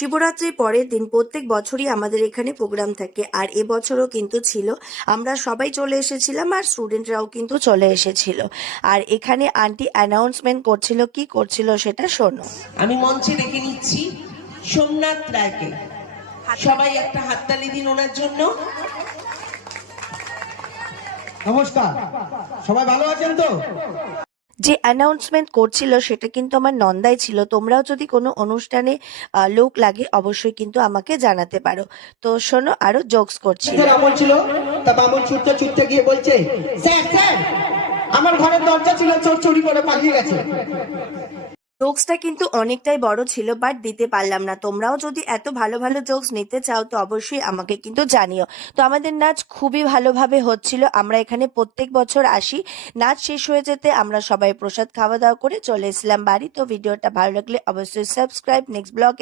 শিবরাত্রির পরের দিন প্রত্যেক বছরই আমাদের এখানে প্রোগ্রাম থাকে, আর এবছরও কিন্তু ছিল। আমরা সবাই চলে এসেছিলাম আর স্টুডেন্টরাও কিন্তু চলে এসেছিল। আর এখানে আন্টি অ্যানাউন্সমেন্ট করছিল, কি করছিল সেটা শোনো। আমি মঞ্চে ডেকে নিচ্ছি সোমনাথ রায়কে। সবাই একটা হাততালি দিন ওনার জন্য। নমস্কার, সবাই ভালো আছেন তো? যে অ্যানাউন্সমেন্ট করছিল সেটা কিন্তু আমার নন্দাই ছিল। তোমরাও যদি কোনো অনুষ্ঠানে লোক লাগে অবশ্যই কিন্তু আমাকে জানাতে পারো। তো শোনো, আরো জোকস করছিল। আমল ছিল, তা বামুন ছুটতে ছুটতে গিয়ে বলছে, স্যার স্যার, আমার ঘরের দরজা ছিল, চোর চুরি করে পালিয়ে গেছে। জোকসটা কিন্তু অনেকটাই বড় ছিল, বাট দিতে পারলাম না। তোমরাও যদি এত ভালো ভালো জোকস নিতে চাও তো অবশ্যই আমাকে কিন্তু জানিও। তো আমাদের নাচ খুবই ভালোভাবে হচ্ছিল। আমরা এখানে প্রত্যেক বছর আসি। নাচ শেষ হয়ে যেতে আমরা সবাই প্রসাদ খাওয়া দাওয়া করে চলে এসেছিলাম বাড়ি। তো ভিডিওটা ভালো লাগলে অবশ্যই সাবস্ক্রাইব। নেক্সট ব্লগে